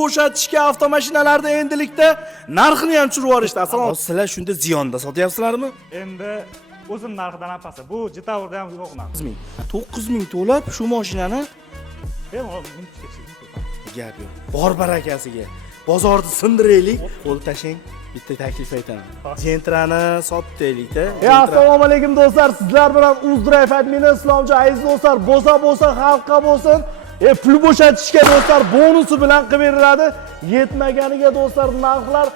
bo'shatishga avtomashinalarda endilikda narxini ham tushirib yuborishdi. Asalom, sizlar shunda ziyonda sotyapsizlarmi? Endi o'zim narxidan ham past. Bu Jetaurda ham yo'q narx. 9,000 to'lab shu mashinani Bemalol minutga gap yo'q. Bor barakasiga. Bozorni sindiraylik, qo'l tashlang. Bitta taklif aytaman. Gentrani sotaylik-da. Assalomu alaykum do'stlar. Sizlar bilan UzDrive admini Islomjon. Aziz do'stlar, bo'lsa xalqqa bo'lsin. Pul bo'shatishga do'stlar bonusi bilan qilib beriladi. Yetmaganiga do'stlar narxlar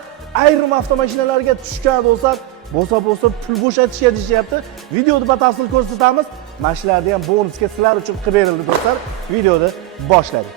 ayrim avtomashinalarga tushgan do'stlar. Bo'lsa pul bo'shatishga deyapti. Videoda batafsil ko'rsatamiz. Mashinalarda ham bonusga sizlar uchun qilib berildi do'stlar. Videoni boshladik.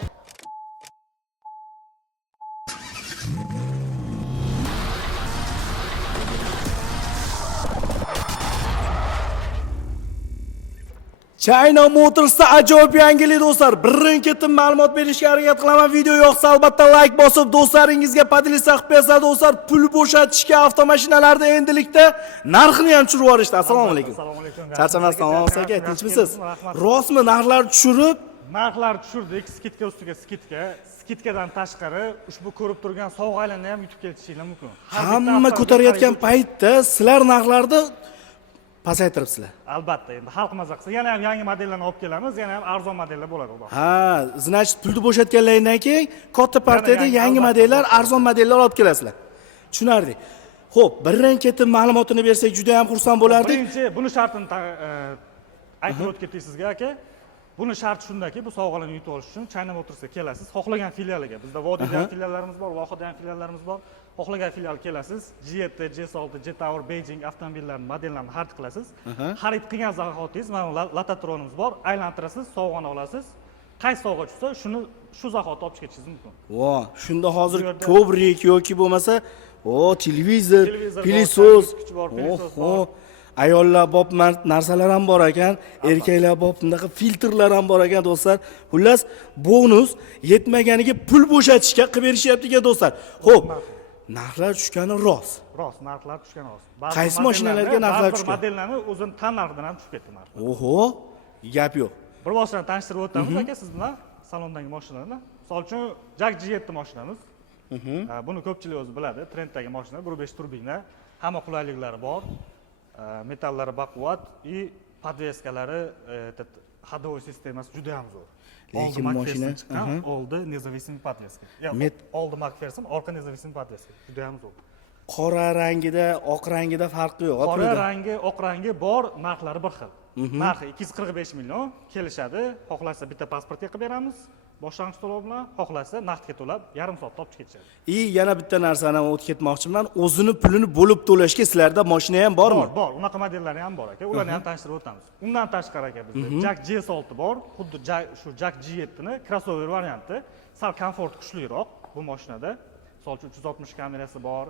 China Motors'da ajoyib yangilik do'stlar. Birin-ketin ma'lumot berishga harakat qilaman. Video yoqsa albatta like bosib, do'stlaringizga podelish qilib bersa do'stlar, pul bo'shatishga avtomashinalarda endilikda narxini ham tushirib yuborishdi. Assalomu alaykum. Assalomu alaykum. Charchamasdan omonsiz aka, tinchmisiz? Rostmi, narxlar tushirib? Narxlar tushirdik, skitka ustiga skitka. Skitkadan tashqari ushbu ko'rib turgan sovg'alarni ham yutib kelishingiz mumkin. Hamma ko'tarayotgan paytda sizlar narxlarni pasaytiribsizlar. Albatta, endi xalq maza qilsa, yana ham yangi modellarni olib kelamiz, yana ham arzon modellar bo'ladi, xudo. Ha, значит, pulni bo'shatganlardan keyin katta partiyada yangi modellar, arzon modellar olib kelasizlar. Tushunardik. Xo'p, birin-ketin ma'lumotini bersak juda ham xursand bo'lardik. Birinchi buni shartini aytib o'tib ketdik sizga aka. Buni sharti shundaki, bu sovg'alarni yutib olish uchun China Motorsga kelasiz, xohlagan filialiga. Bizda Vodiyda ham filiallarimiz bor, Vohada ham filiallarimiz bor. Xohlagan filial kelasiz, G7, J6, Jetour, Beijing avtomobillarini modellarini xarid qilasiz. Xarid qilgan zahotingiz mana Latatronimiz bor, aylantirasiz, sovg'ani olasiz. Qaysi sovg'a tushsa, shuni shu zahoti olib ketishingiz mumkin. Vo, shunda hozir ko'brik yoki bo'lmasa, televizor, pilisos, ayollar bob narsalar ham bor ekan, erkaklar bob bunaqa filtrlar ham bor ekan do'stlar. Xullas, bonus yetmaganiga pul bo'shatishga qilib berishyapti-ku do'stlar. Xo'p, narxlar tushgani rost. Rost, narxlar tushgani rost. Qaysi mashinalarga narxlar tushgan? Modellarni o'zining tan narxidan ham tushib ketdi narxlar. Oho, gap yo'q. Bir boshdan tanishtirib o'tamiz aka siz bilan salondagi mashinalarni. Misol uchun Jag G7 mashinamiz. Buni ko'pchilik o'zi biladi. Trenddagi mashina 1.5 turbina, hamma qulayliklari bor. Metallari baquvvat и podveskalari, ходовой sistemasi juda ham zo'r. Lekin mashina oldi независимый podveska. Oldi McPherson, orqa независимый podveska. Juda ham zo'r. Qora rangida, oq rangida farqi yo'q. Qora rangi, oq rangi bor, narxlari bir xil. Narxi 245 million kelishadi. Xohlasa bitta pasport qilib beramiz. Boshlang'ich to'lov bilan, xohlasa naqdga to'lab, yarim soatda olib ketishadi. Yana bitta narsani o'tib ketmoqchiman. O'zini pulini bo'lib to'lashga sizlarda mashina ham bormi? Bor. Unaqa modellari ham bor aka. Ularni ham tanishtirib o'tamiz. Undan tashqari aka bizda Jag J6 bor. Xuddi shu Jag G7 ni crossover varianti. Sal komfort kuchliroq bu mashinada. Misol uchun 360 kamerasi bor,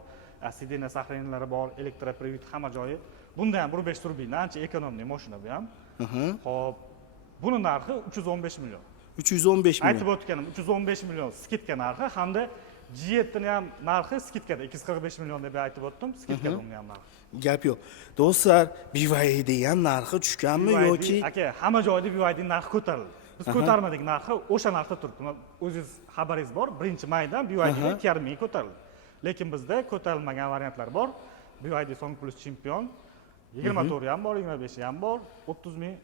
sidena sahranalari bor, elektropривод hamma joyi. Bunda ham 1.5 turbina, ancha ekonomli mashina bu ham. Xo'p, buni narxi 315 million. 315 million. Aytib o'tganim 315 million skitka narxi hamda G7 ni ham narxi skitkada 245 million deb aytib o'tdim. Skitkada uni ham narxi. Gap yo'q. Do'stlar, BYD ham narxi tushganmi yoki aka, hamma joyda BYD narxi ko'tarildi. Biz ko'tarmadik narxi o'sha narxda turibdi. O'zingiz xabaringiz bor, 1-maydan BYD 2,5 ming ko'tarildi. Lekin bizda ko'tarilmagan variantlar bor. BYD Song Plus Champion 24 ham bor, 25 ham bor, 30 ming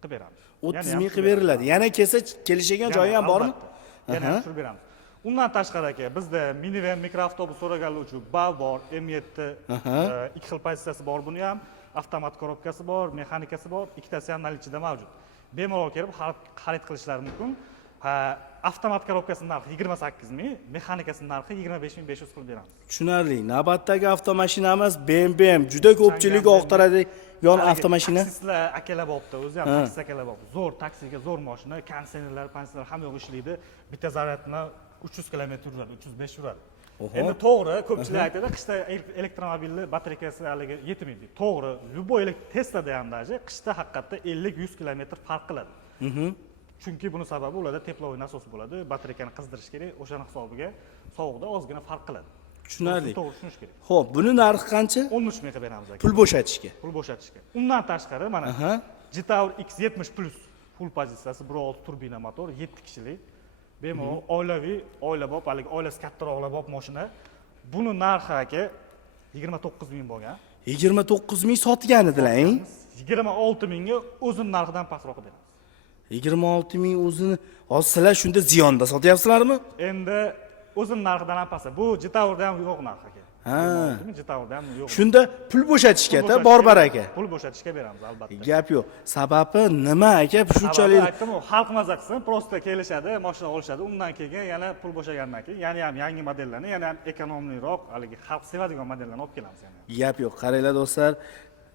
qilib beramiz. 30 ming qilib beriladi. Yana kelsa kelishigan joyi ham bormi? Yana tushirib beramiz. Undan tashqari aka, bizda minivan mikroavtobus so'raganlar uchun BAV bor, M7, ikki xil pozitsiyasi bor buni ham, avtomat korobkasi bor, mexanikasi bor, ikkitasi ham nalichida mavjud. Bemalol kelib xarid qilishlari mumkin. Avtomat korobkasining narxi 28 ming, mexanikasining narxi 25,500 qilib beramiz. Tushunarli. Navbatdagi avtomashinamiz BMW, juda ko'pchilik yoqtiradigan avtomashina. Taksistlar akalar bo'libdi, o'zi ham taksi akalar bo'libdi. Zo'r taksiga zo'r mashina, konditsionerlar, pansiyalar hamma yo'q ishlaydi. Bitta zaryadni 300 km yuradi, 305 yuradi. Endi to'g'ri, ko'pchilik aytadi, qishda elektromobilni batareykasi haliga yetmaydi. To'g'ri, любой Tesla'da ham даже qishda haqiqatda 50-100 km farq qiladi. Chunki buni sababi ularda teplovoy nasos bo'ladi, batareykani qizdirish kerak, o'shani hisobiga sovuqda ozgina farq qiladi. Tushunarli. To'g'ri tushunish kerak. Xo'p, buni narxi qancha? 13 ming qilib beramiz aka. Pul bo'shatishga. Pul bo'shatishga. Undan tashqari mana Jetour X70 Plus full pozitsiyasi 1.6 turbina motor, 7 kishilik. bemalol oilaviy, oilabop, haligi oilasi kattaroqlar mashina. Buni narxi aka 29 ming bo'lgan. 29 ming sotgan edilar, 26 mingga o'zini narxidan pastroq beramiz. 26 ming o'zini. Hozir sizlar shunda ziyonda sotyapsizlarmi? Endi o'zini narxidan ham past. Bu Jetavrda ham yo'q narx aka. Ha. Jetavrda ham yo'q. Shunda pul bo'shatishga-da, bor aka. Pul bo'shatishga beramiz albatta. Gap yo'q. Sababi nima aka? Shunchalik aytdim, xalq maza qilsin, prosta kelishadi, mashina olishadi, undan keyin yana pul bo'shagandan keyin yana ham yangi modellarni, yana ham ekonomliroq, haligi xalq sevadigan modellarni olib kelamiz yana. Gap yo'q. Qaranglar do'stlar,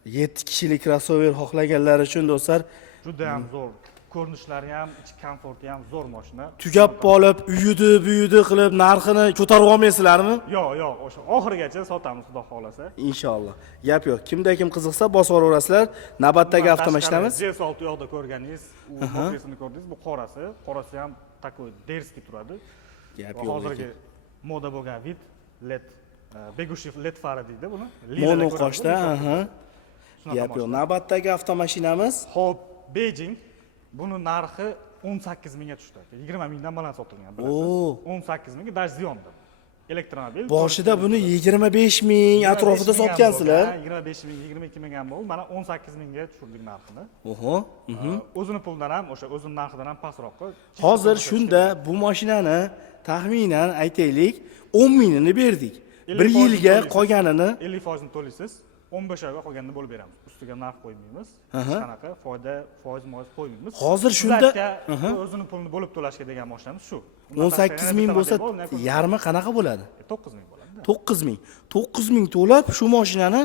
7 kishilik crossover xohlaganlar uchun do'stlar juda ham zo'r. Ko'rinishlari ham, ichi komforti ham zo'r mashina. tugab qolib, uyudi qilib narxini ko'tarib olmaysizlarmi? Yo'q, o'sha oxirigacha sotamiz, xudo xolasa. Inshaalloh. Gap yo'q. Kimda-kim qiziqsa bosib olaverasizlar. Navbatdagi avtomashinamiz. J6 yoqda ko'rganingiz, u modelini ko'rdingiz, bu qorasi ham takoy derskiy turadi. Gap yo'q. Hozirgi moda bo'lgan vid LED, begushiv LED fari deydi buni. Mono qoshda, Gap yo'q. Navbatdagi avtomashinamiz. Xo'p, Beijing buni narxi 18 mingga tushdi aka. 20 mingdan baland sotilgan, bilasiz. 18 mingga dash ziyonda. Elektromobil. Boshida buni 25 ming atrofida sotgansizlar. 25 ming, 22 ming ham bo'ldi. Mana 18 mingga tushirdik narxini. Oho. O'zini pulidan ham, o'sha o'zini narxidan ham pastroqqa. Hozir shunda bu mashinani taxminan aytaylik 10 mingini berdik. 1 yilga qolganini 50% ni to'laysiz. 15 oyga qolganini bo'lib beramiz. Ustiga narx qo'ymaymiz. Hech qanaqa foiz qo'ymaymiz. Hozir shunda o'zini pulini bo'lib to'lashga degan mashinamiz shu. 18 ming bo'lsa, yarmi qanaqa bo'ladi? 9 ming bo'ladi. 9 ming. 9 ming to'lab shu mashinani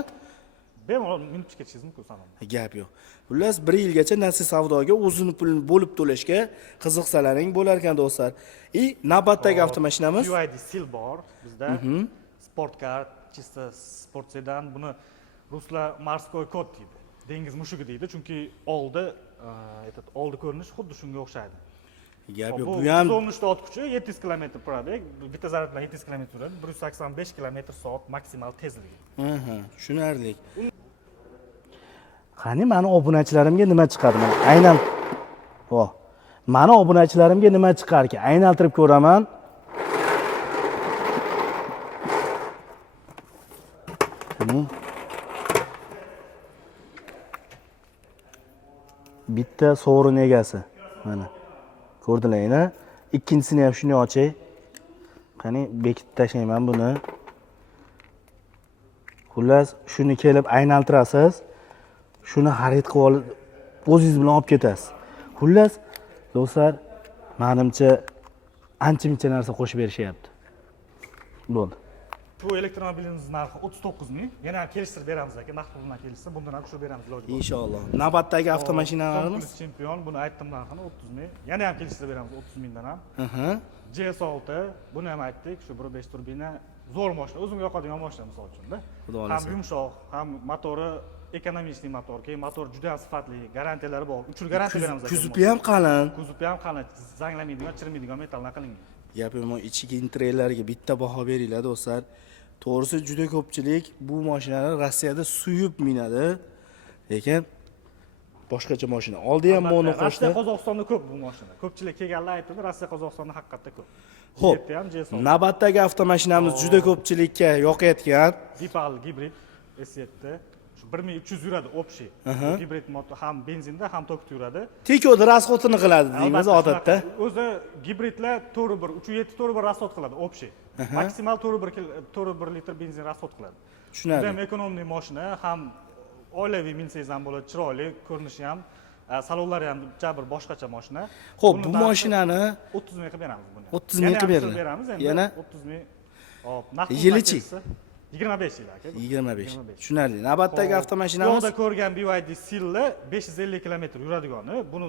bemalol minib ketishingiz mumkin salon. Gap yo'q. Xullas 1 yilgacha nasib savdoga o'zini pulini bo'lib to'lashga qiziqsalaring bo'lar ekan do'stlar. Navbatdagi avtomashinamiz BYD Seal bor bizda. Sport car, chista sport sedan, buni ruslar morskoy kot deydi. Dengiz mushugi deydi, chunki oldi ko'rinish xuddi shunga o'xshaydi. Gap yo'q. Bu ham 13 ot kuchi, 700 km probeg, bitta zaryad bilan 700 km yuradi, 185 km/soat maksimal tezligi. Tushunarli. Qani meni obunachilarimga nima chiqadi? Aynan meni obunachilarimga nima chiqar ekan? Aylantirib ko'raman. Bitta sovrin egasi. Mana. Ko'rdilar-a? Ikkinchisini ham shuni ochay. Qani bekitib tashlayman buni. Xullas, shuni kelib aylantirasiz. Shuni xarid qilib olib o'zingiz bilan olib ketasiz. Xullas, do'stlar, menimcha ancha-muncha narsa qo'shib berishyapti. Bo'ldi. Bu elektromobilimiz narxi 39 ming. Yana ham kelishtirib beramiz aka, naqd pul bilan kelishsa, bundan ham tushirib beramiz iloji bor. Inshaalloh. Navbatdagi avtomashinalarimiz chempion, buni aytdim narxini 30 ming. Yana ham kelishtirib beramiz 30 mingdan ham. J6, buni ham aytdik, shu 1.5 turbina zo'r mashina, o'zimga yoqadigan mashina misol uchun-da. Ham yumshoq, ham motori ekonomik motor, keyin motor juda ham sifatli, garantiyalari bor. 3 yil garantiya beramiz aka. Kuzupi ham qalin. Kuzupi ham qalin, zanglamaydigan, chirmaydigan metalldan qilingan. Gap yo'q, ichiga intreylarga bitta baho beringlar do'stlar. To'g'risi juda ko'pchilik bu mashinani Rossiyada suyib minadi. Lekin boshqacha mashina. Oldi ham mono qo'shdi. Rossiya Qozog'istonda ko'p bu mashina. Ko'pchilik kelganlar aytadi, Rossiya Qozog'istonda haqiqatda ko'p. Xo'p, navbatdagi avtomashinamiz juda ko'pchilikka yoqayotgan Zipal gibrid S7. Shu 1300 yuradi общий. Gibrid motor ham benzinda, ham tokda yuradi. Tekoda rasxotini qiladi deymiz odatda. O'zi gibridlar 4.1, 3.7 4.1 rasxot qiladi общий. Maksimal 4.1 litr benzin rasxot qiladi. Tushunarli. Ham ekonomik mashina, ham oilaviy minsangiz ham bo'ladi, chiroyli, ko'rinishi ham, salonlari ham jabr boshqacha mashina. Xo'p, bu mashinani 30 ming qilib beramiz buni. 30 ming qilib beramiz. Yana 30 ming. Hop, naqd yilichi 25 yil aka. 25. Tushunarli. Navbatdagi avtomashinamiz yo'lda ko'rgan BYD Seal'li 550 km yuradigani, buni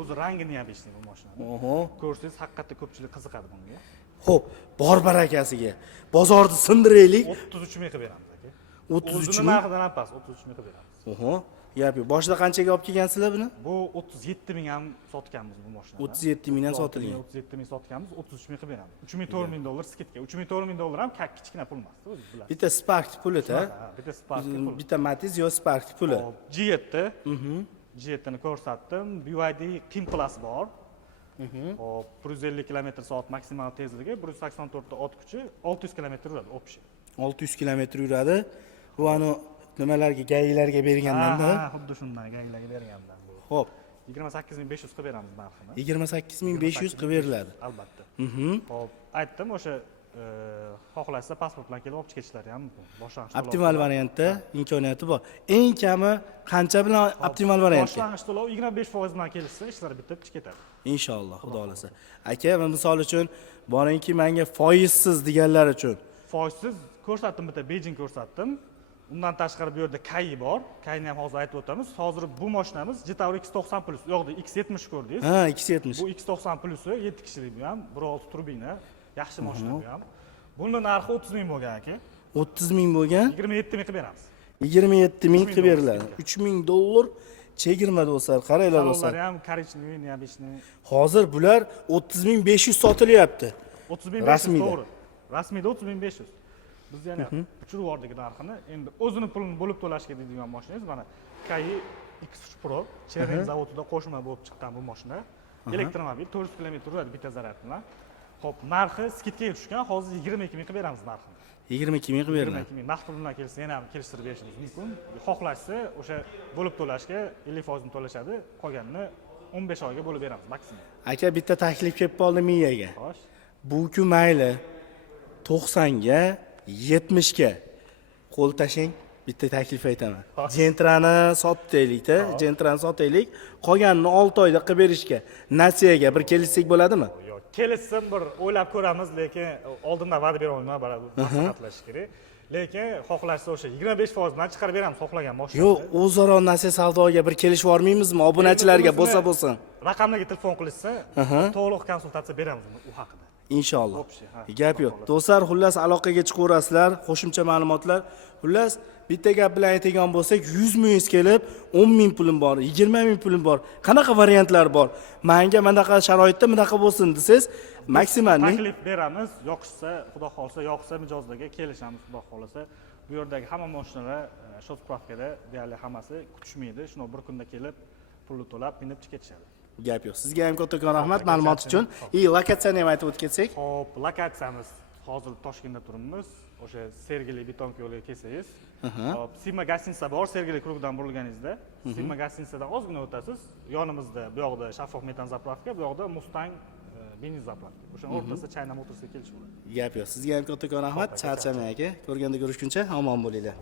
o'zi rangini ham eshitdim bu mashinani. Ko'rsangiz haqiqatda ko'pchilik qiziqadi bunga. Xo'p, bor barakasiga. Bozorni sindiraylik. 33 ming qilib beramiz aka. 33 ming. Narxidan ham past, 33 ming qilib beramiz. Gap yo'q. Boshida qanchaga olib kelgansizlar buni? Bu 37 ming ham sotganmiz bu mashinani. 37 mingdan sotilgan. 37 ming sotganmiz, 33 ming qilib beramiz. 3.4 ming dollar skidka. 3.4 ming dollar ham kichkina pul emas, o'zingiz bilasiz. Bitta Spark puli-da. Bitta Spark puli. Bitta Matiz yo Spark puli. G7. G7 ni ko'rsatdim. BYD Kim Plus bor. Hop, 150 km/soat maksimal tezligi, 184 ta ot kuchi, 600 km yuradi общий. 600 kilometr yuradi. Bu ani nimalarga, gaylarga berganda. Ha, xuddi shundan ganglarga bergandan bu. Xo'p, 28500 qilib beramiz narxini. 28500 qilib beriladi. Albatta. Hop, aytdim o'sha xohlasa pasport bilan kelib olib ketishlari ham mumkin. Boshlang'ich Optimal variantda imkoniyati bor. Eng kami qancha bilan optimal variantga? Boshlang'ich to'lov 25% bilan kelishsa, ishlar bitib chiqib ketadi. Inshaalloh, xudo xolasa. Aka, men misol uchun boringki menga foizsiz deganlar uchun Foizsiz ko'rsatdim, bitta Beijing ko'rsatdim. Undan tashqari bu yerda Kai bor. Kayni ham hozir aytib o'tamiz. Hozir bu mashinamiz Jetaur X90 Plus, u yoqda X70 ko'rdingiz. ha, 270. Bu X90 Plus'i 7 kishilik bu ham, 1.6 turbina, yaxshi mashina bu ham. Buni narxi 30 ming bo'lgan aka. 30 ming bo'lgan, 27 ming qilib beramiz. 27 ming qilib beriladi. 3000 dollar chegirma do'stlar, qaranglar do'stlar. Salonlari ham korичневый, необычный. Hozir bular 30500 sotilyapti. 30500 Rasmiyda. to'g'ri. Rasmiyda 30500. Biz yana tushirib yubordik narxini. Endi o'zini pulini bo'lib to'lashga deydigan mashinangiz mana Kai X3 Pro Cherry zavodida qo'shma bo'lib chiqqan bu mashina. Elektromobil 400 km yuradi bitta zaryad bilan. Xo'p, narxi skidga tushgan. Hozir 22 ming qilib beramiz narxini. 22 ming qilib beriladi. 22 ming naqd pul bilan kelsa yana ham kelishtirib berishimiz mumkin. Xohlashsa o'sha bo'lib to'lashga 50% to'lashadi, qolganini 15 oyga bo'lib beramiz maksimum. Aka, bitta taklif kelib qoldi miyaga. Xo'sh. Bu-ku mayli 90 ga, 70 ga qo'l tashing. Bitta taklif aytaman. Gentrani sotaylik-da, Gentrani sotaylik. Qolganini 6 oyda qilib berishga, nasiyaga bir kelishsak bo'ladimi? Yo'q, kelishsin bir o'ylab ko'ramiz, lekin oldindan va'da bera olmayman, baribir maslahatlashish kerak. Lekin xohlashsa o'sha 25% bilan chiqarib beramiz xohlagan mashina. Yo'q, o'zaro nasiya savdoga bir kelishib yormaymizmi? Obunachilarga bo'lsa bo'lsin. Raqamlarga telefon qilishsa, to'liq konsultatsiya beramiz u haqida. Inshaalloh. Общий, ha. Gap yo'q. Do'stlar, xullas aloqaga chiqaverasizlar, qo'shimcha ma'lumotlar. Xullas, bitta gap bilan aytadigan bo'lsak, 100 mingiz kelib, 10 ming pulim bor, 20 ming pulim bor. Qanaqa variantlar bor? Menga bunaqa sharoitda bunaqa bo'lsin desiz, maksimalning taklif beramiz. Yoqishsa, xudo xolsa, yoqsa mijozlarga kelishamiz, xudo xolsa. Bu yerdagi hamma mashinalar shot-spravkada deyarli hammasi kutishmaydi. Shuni bir kunda kelib, pulni to'lab, minib chiqib ketishadi. gap yo'q. Sizga ham kattakon rahmat ma'lumot uchun. Lokatsiyani ham aytib o'tib ketsak. Hop, lokatsiyamiz hozir Toshkentda turibmiz. O'sha Sergeli betonka yo'liga kelsangiz, hop, Sigma gostinitsa bor, Sergeli krugidan burilganingizda, Sigma gostinitsadan ozgina o'tasiz. Yonimizda bu yoqda shaffof metan zapravka, bu yoqda Mustang benzin zapravka. O'sha o'rtasida China Motorsga kelishib bo'ladi. Gap yo'q. Sizga ham kattakon rahmat. Charchamang aka. Ko'rganda ko'rishguncha omon bo'linglar.